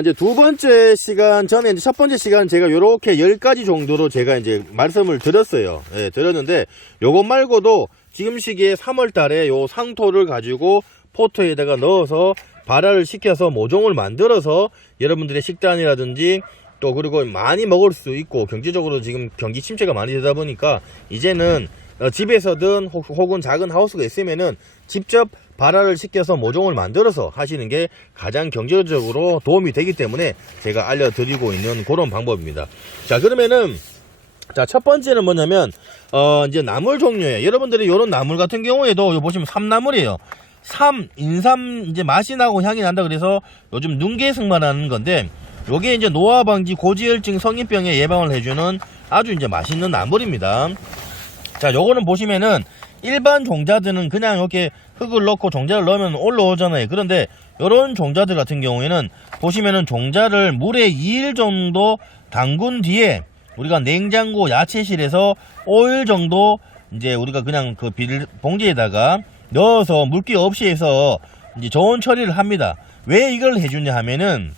이제 두 번째 시간 전에 이제 첫 번째 시간 제가 요렇게 10가지 정도로 제가 이제 말씀을 드렸어요. 예, 드렸는데 요것 말고도 지금 시기에 3월 달에 요 상토를 가지고 포트에다가 넣어서 발화를 시켜서 모종을 만들어서 여러분들의 식단이라든지 또 그리고 많이 먹을 수 있고 경제적으로 지금 경기 침체가 많이 되다 보니까 이제는 집에서든 혹은 작은 하우스가 있으면은 직접 발화를 시켜서 모종을 만들어서 하시는 게 가장 경제적으로 도움이 되기 때문에 제가 알려드리고 있는 그런 방법입니다. 자, 그러면은 자, 첫 번째는 뭐냐면 이제 나물 종류에 여러분들이 이런 나물 같은 경우에도 요 보시면 삼나물이에요. 인삼 이제 맛이 나고 향이 난다 그래서 요즘 눈개승마라는 건데 요게 이제 노화 방지 고지혈증 성인병에 예방을 해주는 아주 이제 맛있는 나물입니다. 자, 요거는 보시면은 일반 종자들은 그냥 이렇게 흙을 넣고 종자를 넣으면 올라오잖아요. 그런데 요런 종자들 같은 경우에는 보시면은 종자를 물에 2일 정도 담근 뒤에 우리가 냉장고 야채실에서 5일 정도 이제 우리가 그냥 그 비닐봉지에다가 넣어서 물기 없이 해서 이제 저온 처리를 합니다. 왜 이걸 해주냐 하면은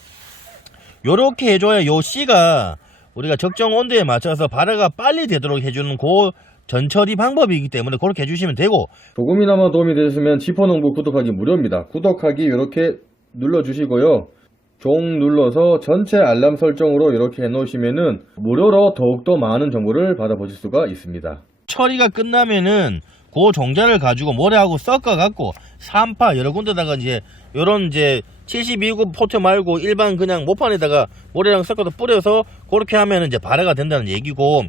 요렇게 해줘야 요 씨가 우리가 적정 온도에 맞춰서 발화가 빨리 되도록 해주는 그 전처리 방법이기 때문에 그렇게 해주시면 되고, 조금이나마 도움이 되셨으면 지퍼농부 구독하기 무료입니다. 구독하기 이렇게 눌러주시고요. 종 눌러서 전체 알람 설정으로 이렇게 해놓으시면은 무료로 더욱더 많은 정보를 받아보실 수가 있습니다. 처리가 끝나면은 그 종자를 가지고 모래하고 섞어갖고 산파 여러 군데다가 이제 요런 이제 72구 포트 말고 일반 그냥 모판에다가 모래랑 섞어서 뿌려서 그렇게 하면은 이제 발화가 된다는 얘기고,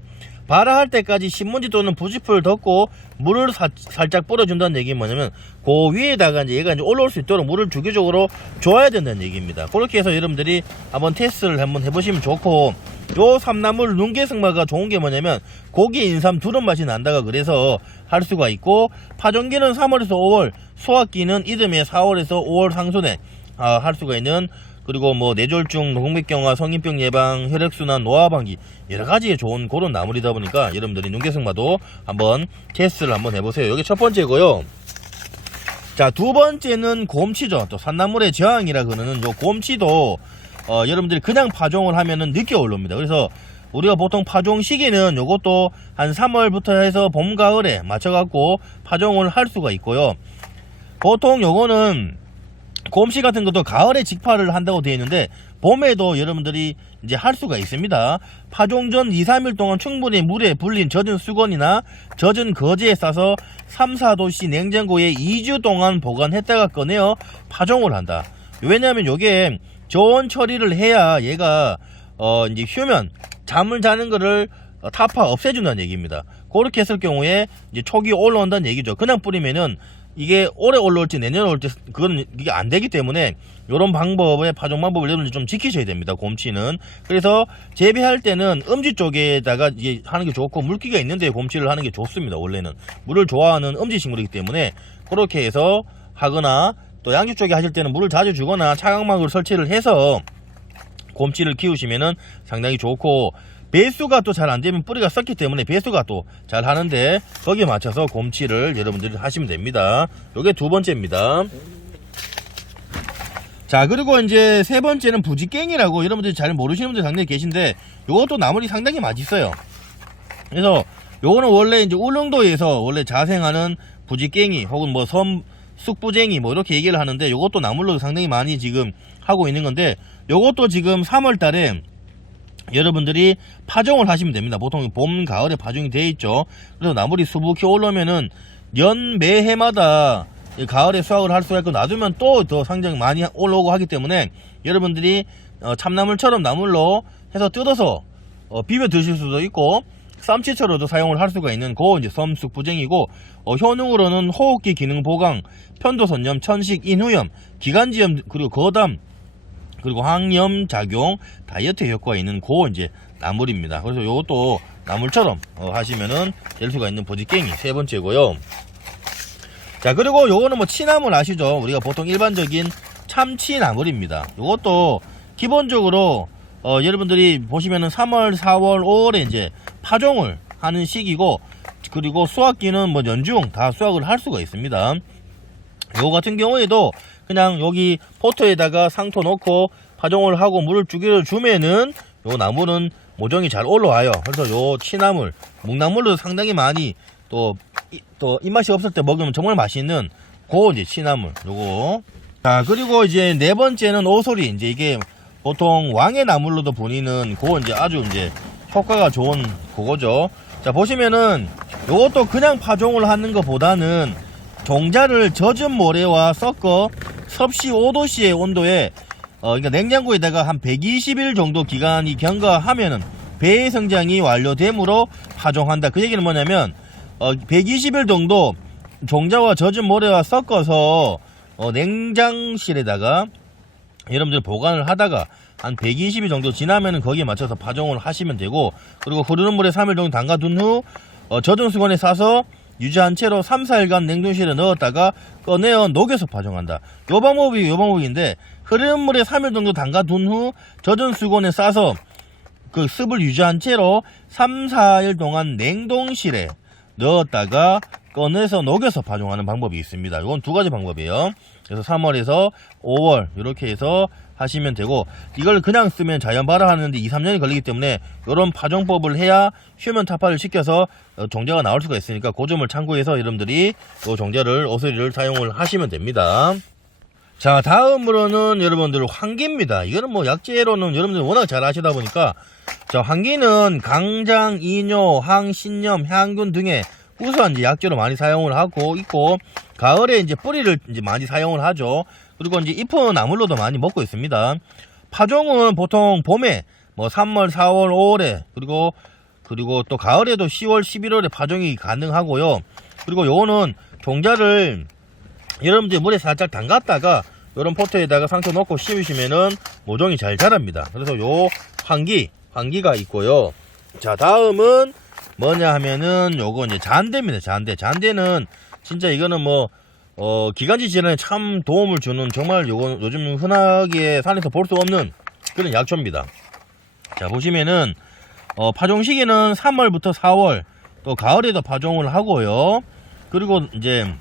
발화할 때까지 신문지 또는 부직포를 덮고 물을 살짝 뿌려준다는 얘기는 뭐냐면 그 위에다가 이제 얘가 이제 올라올 수 있도록 물을 주기적으로 줘야 된다는 얘기입니다. 그렇게 해서 여러분들이 한번 테스트를 한번 해보시면 좋고, 요 삼나물 눈개승마가 좋은 게 뭐냐면 고기 인삼 두릅 맛이 난다가 그래서 할 수가 있고, 파종기는 3월에서 5월, 수확기는 이듬해 4월에서 5월 상순에 할 수가 있는, 그리고 뭐 뇌졸중, 동맥경화, 성인병 예방, 혈액순환, 노화방지 여러가지에 좋은 그런 나물이다 보니까 여러분들이 눈개승마도 한번 테스트를 한번 해보세요. 여기 첫 번째고요. 자, 두 번째는 곰치죠. 또 산나물의 저항이라 그러는 요 곰치도 여러분들이 그냥 파종을 하면은 늦게 올라옵니다. 그래서 우리가 보통 파종 시기는 요것도 한 3월부터 해서 봄, 가을에 맞춰갖고 파종을 할 수가 있고요. 보통 요거는 곰치 같은 것도 가을에 직파를 한다고 되어 있는데 봄에도 여러분들이 이제 할 수가 있습니다. 파종 전 2, 3일 동안 충분히 물에 불린 젖은 수건이나 젖은 거즈에 싸서 3, 4도씨 냉장고에 2주 동안 보관했다가 꺼내어 파종을 한다. 왜냐하면 요게 저온 처리를 해야 얘가 이제 휴면 잠을 자는 거를 타파 없애준다는 얘기입니다. 그렇게 했을 경우에 이제 촉이 올라온다는 얘기죠. 그냥 뿌리면은 이게 올해 올라올지 내년에 올지 그건 이게 안 되기 때문에 이런 방법의 파종 방법을 여러분들 좀 지키셔야 됩니다. 곰치는. 그래서 재배할 때는 음지 쪽에다가 이제 하는 게 좋고, 물기가 있는데 곰치를 하는 게 좋습니다. 원래는 물을 좋아하는 음지 식물이기 때문에 그렇게 해서 하거나, 또 양지 쪽에 하실 때는 물을 자주 주거나 차광막을 설치를 해서 곰치를 키우시면은 상당히 좋고, 배수가 또 잘 안되면 뿌리가 썩기 때문에 배수가 또 잘 하는데 거기에 맞춰서 곰치를 여러분들이 하시면 됩니다. 요게 두 번째입니다. 자, 그리고 이제 세 번째는 부지깽이라고 여러분들이 잘 모르시는 분들 상당히 계신데 요것도 나물이 상당히 맛있어요. 그래서 요거는 원래 이제 울릉도에서 원래 자생하는 부지깽이 혹은 뭐 쑥부쟁이 뭐 이렇게 얘기를 하는데, 요것도 나물로 상당히 많이 지금 하고 있는 건데, 요것도 지금 3월 달에 여러분들이 파종을 하시면 됩니다. 보통 봄, 가을에 파종이 되어 있죠. 그래서 나물이 수북히 올라오면은 매해마다 가을에 수확을 할 수가 있고, 놔두면 또 더 상당히 많이 올라오고 하기 때문에 여러분들이 참나물처럼 나물로 해서 뜯어서 비벼 드실 수도 있고 쌈치처럼도 사용을 할 수가 있는 그 이제 섬쑥부쟁이고, 효능으로는 호흡기 기능 보강, 편도선염, 천식, 인후염, 기관지염, 그리고 거담, 그리고 항염 작용, 다이어트 효과가 있는 그 이제 나물입니다. 그래서 요것도 나물처럼 하시면은 될 수가 있는 부지깽이 세 번째고요. 자, 그리고 요거는 뭐 치나물 아시죠? 우리가 보통 일반적인 참치나물입니다. 요것도 기본적으로 여러분들이 보시면은 3월, 4월, 5월에 이제 파종을 하는 시기고, 그리고 수확기는 뭐 연중 다 수확을 할 수가 있습니다. 요 같은 경우에도 그냥 여기 포트에다가 상토 넣고 파종을 하고 물을 주기를 주면은 요 나물은 모종이 잘 올라와요. 그래서 요 취나물, 묵나물도 상당히 많이 또 입맛이 없을 때 먹으면 정말 맛있는 고 이제 취나물 요거. 자, 그리고 이제 네 번째는 오소리. 이제 이게 보통 왕의 나물로도 보이는 고 이제 아주 이제 효과가 좋은 그거죠. 자, 보시면은 요것도 그냥 파종을 하는 것보다는 종자를 젖은 모래와 섞어 섭씨 5도씨의 온도에 그러니까 냉장고에다가 한 120일 정도 기간이 경과하면은 배 성장이 완료되므로 파종한다. 그 얘기는 뭐냐면 120일 정도 종자와 젖은 모래와 섞어서 냉장실에다가 여러분들 보관을 하다가 한 120일 정도 지나면은 거기에 맞춰서 파종을 하시면 되고, 그리고 흐르는 물에 3일 정도 담가둔 후 젖은 수건에 싸서 유지한 채로 3, 4일간 냉동실에 넣었다가 꺼내어 녹여서 파종한다. 요 방법인데, 흐르는 물에 3일 정도 담가둔 후 젖은 수건에 싸서 그 습을 유지한 채로 3, 4일 동안 냉동실에 넣었다가 꺼내서 녹여서 파종하는 방법이 있습니다. 이건 두 가지 방법이에요. 그래서 3월에서 5월 이렇게 해서 하시면 되고, 이걸 그냥 쓰면 자연 발화하는데 2, 3년이 걸리기 때문에 이런 파종법을 해야 휴면 타파를 시켜서 종자가 나올 수가 있으니까 그 점을 참고해서 여러분들이 이 종자를 오소리를 사용을 하시면 됩니다. 자, 다음으로는 여러분들 황기입니다. 이거는 뭐 약재로는 여러분들 워낙 잘 아시다 보니까, 자, 황기는 강장, 이뇨, 항, 신염, 향균 등의 우수한 이제 약재로 많이 사용을 하고 있고, 가을에 이제 뿌리를 이제 많이 사용을 하죠. 그리고 이제 잎은 나물로도 많이 먹고 있습니다. 파종은 보통 봄에 뭐 3월, 4월, 5월에 그리고 또 가을에도 10월, 11월에 파종이 가능하고요. 그리고 요거는 종자를 여러분들 물에 살짝 담갔다가 요런 포트에다가 상토 넣고 심으시면은 모종이 잘 자랍니다. 그래서 요 황기가 있고요. 자, 다음은 뭐냐 하면은 요거 이제 잔대입니다. 잔대는 진짜 이거는 뭐 기관지 질환에 참 도움을 주는, 정말 요거 요즘 흔하게 산에서 볼 수 없는 그런 약초입니다. 자, 보시면은 파종 시기는 3월부터 4월, 또 가을에도 파종을 하고요. 그리고 이제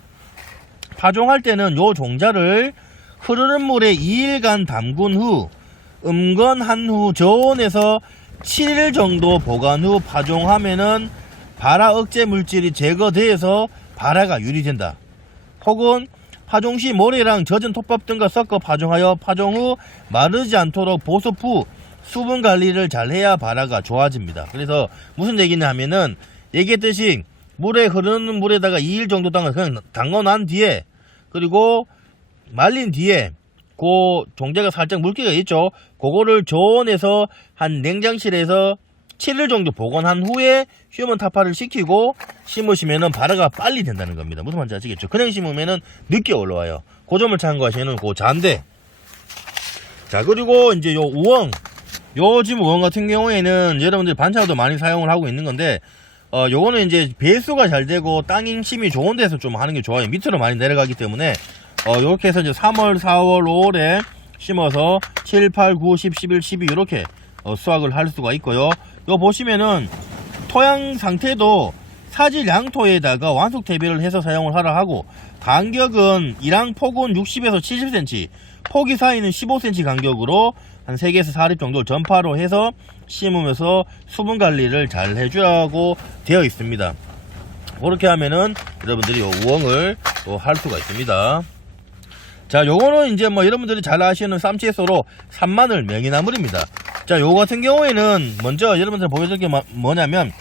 파종할 때는 요 종자를 흐르는 물에 2일간 담근 후 음건한 후 저온에서 7일 정도 보관 후 파종하면은 발화 억제 물질이 제거돼서 발화가 유리된다. 혹은 파종 시 모래랑 젖은 톱밥 등과 섞어 파종하여 파종 후 마르지 않도록 보습 후 수분 관리를 잘 해야 발화가 좋아집니다. 그래서 무슨 얘기냐 하면은, 얘기했듯이 흐르는 물에다가 2일 정도 그냥 담궈 난 뒤에, 그리고 말린 뒤에 그 종자가 살짝 물기가 있죠. 그거를 저온에서 한 냉장실에서 7일 정도 보관한 후에 휴먼 타파를 시키고 심으시면은 발화가 빨리 된다는 겁니다. 무슨 말인지 아시겠죠? 그냥 심으면은 늦게 올라와요. 그 점을 참고하시는 그 잔대. 자, 그리고 이제 요 우엉. 요즘 우엉 같은 경우에는 여러분들 반찬으로도 많이 사용을 하고 있는 건데, 요거는 이제 배수가 잘 되고 땅 힘심이 좋은 데서 좀 하는 게 좋아요. 밑으로 많이 내려가기 때문에 요렇게 해서 이제 3월, 4월, 5월에 심어서 7, 8, 9, 10, 11, 12 이렇게 수확을 할 수가 있고요. 요 보시면은 토양 상태도 사질 양토에다가 완숙 퇴비를 해서 사용을 하라 하고, 간격은 이랑 폭은 60에서 70cm, 폭이 사이는 15cm 간격으로 한 3개에서 4립 정도를 전파로 해서 심으면서 수분 관리를 잘 해주라고 되어 있습니다. 그렇게 하면은 여러분들이 요 우엉을 또 할 수가 있습니다. 자, 요거는 이제 뭐 여러분들이 잘 아시는 쌈채소로 산마늘, 명이나물입니다. 자, 요거 같은 경우에는 먼저 여러분들 보여줄 게 뭐냐면,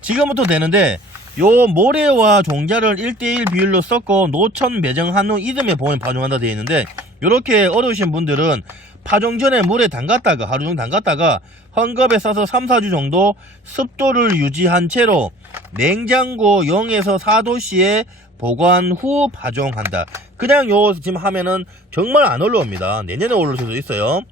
지금부터 되는데 요 모래와 종자를 1:1 비율로 섞어 노천 배정한 후 이듬해 봄에 파종한다 되어 있는데, 요렇게 어려우신 분들은 파종 전에 물에 담갔다가 하루 정도 담갔다가 헝겊에 싸서 3, 4주 정도 습도를 유지한 채로 냉장고 0에서 4도씨에 보관 후 파종한다. 그냥 요 지금 하면은 정말 안 올라옵니다. 내년에 올라올 수도 있어요.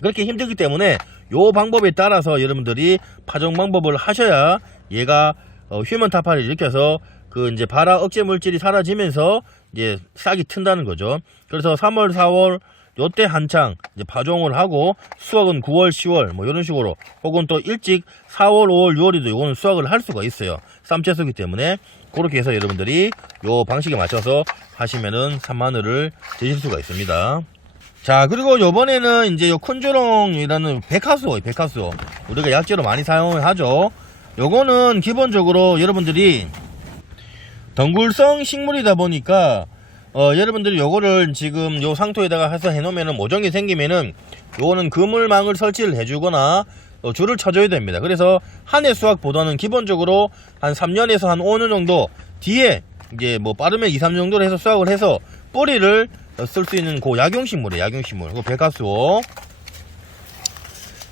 그렇게 힘들기 때문에 요 방법에 따라서 여러분들이 파종 방법을 하셔야 얘가 휴먼 타파를 일으켜서 그 이제 발화 억제 물질이 사라지면서 이제 싹이 튼다는 거죠. 그래서 3월, 4월 요때 한창 이제 파종을 하고 수확은 9월, 10월 뭐 이런 식으로, 혹은 또 일찍 4월, 5월, 6월에도 요거는 수확을 할 수가 있어요. 쌈채소이기 때문에 그렇게 해서 여러분들이 요 방식에 맞춰서 하시면은 산마늘을 드실 수가 있습니다. 자, 그리고 요번에는 이제 요 쿤주롱이라는 백화수, 우리가 약재로 많이 사용을 하죠. 요거는 기본적으로 여러분들이 덩굴성 식물이다 보니까 여러분들이 요거를 지금 요 상토에다가 해서 해놓으면은 모종이 생기면은 요거는 그물망을 설치를 해주거나 줄을 쳐줘야 됩니다. 그래서 한 해 수확보다는 기본적으로 한 3년에서 한 5년 정도 뒤에 이제 뭐 빠르면 2, 3년 정도로 해서 수확을 해서 뿌리를 쓸 수 있는 그 약용식물이에요. 약용식물. 그 백화수.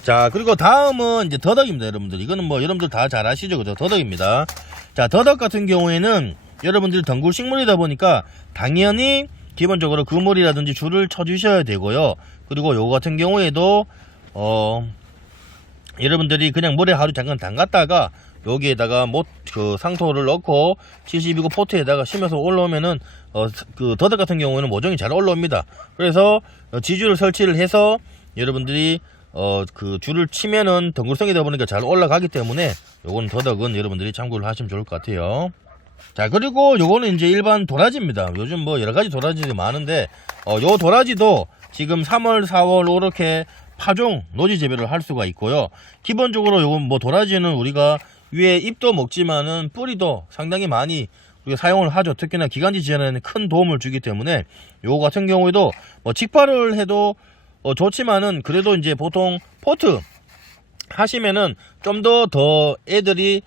자, 그리고 다음은 이제 더덕입니다, 여러분들. 이거는 뭐 여러분들 다 잘 아시죠? 그죠? 더덕입니다. 자, 더덕 같은 경우에는 여러분들 덩굴 식물이다 보니까 당연히 기본적으로 그물이라든지 줄을 쳐주셔야 되고요. 그리고 요거 같은 경우에도 여러분들이 그냥 물에 하루 잠깐 담갔다가 여기에다가 그 상토를 넣고 72구 포트에다가 심어서 올라오면은 그 더덕 같은 경우에는 모종이 잘 올라옵니다. 그래서 지주를 설치를 해서 여러분들이 그 줄을 치면은 덩굴성이다 보니까 잘 올라가기 때문에 요거는 더덕은 여러분들이 참고를 하시면 좋을 것 같아요. 자, 그리고 요거는 이제 일반 도라지입니다. 요즘 뭐 여러가지 도라지들이 많은데 요 도라지도 지금 3월 4월 이렇게 파종 노지 재배를 할 수가 있고요. 기본적으로 요건 뭐 도라지는 우리가 위에 잎도 먹지만은 뿌리도 상당히 많이 우리가 사용을 하죠. 특히나 기관지 지원에는 큰 도움을 주기 때문에 요거 같은 경우에도 뭐 직파를 해도 좋지만은 그래도 이제 보통 포트 하시면은 좀 더 애들이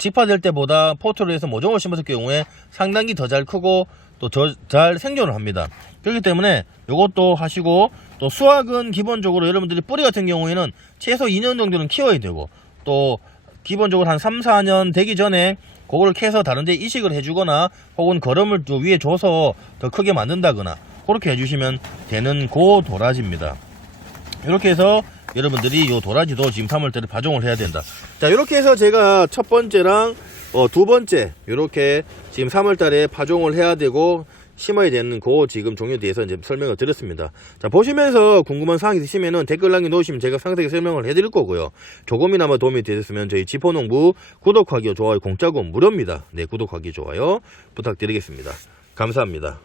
직파될 때보다 포트를 해서 모종을 심었을 경우에 상당히 더 잘 크고 또 더 잘 생존을 합니다. 그렇기 때문에 요것도 하시고, 또 수확은 기본적으로 여러분들이 뿌리 같은 경우에는 최소 2년 정도는 키워야 되고, 또 기본적으로 한 3, 4년 되기 전에 그거를 캐서 다른데 이식을 해주거나 혹은 거름을 또 위에 줘서 더 크게 만든다거나 그렇게 해주시면 되는 고 도라지입니다. 이렇게 해서 여러분들이 요 도라지도 지금 3월달에 파종을 해야 된다. 자, 이렇게 해서 제가 첫 번째랑 두 번째 이렇게 지금 3월달에 파종을 해야 되고 심어야 되는 그 지금 종류에 대해서 이제 설명을 드렸습니다. 자, 보시면서 궁금한 사항이 있으시면은 댓글 남겨놓으시면 제가 상세하게 설명을 해드릴 거고요. 조금이나마 도움이 되셨으면 저희 지포농부 구독하기, 좋아요 공짜고 무료입니다. 네, 구독하기, 좋아요 부탁드리겠습니다. 감사합니다.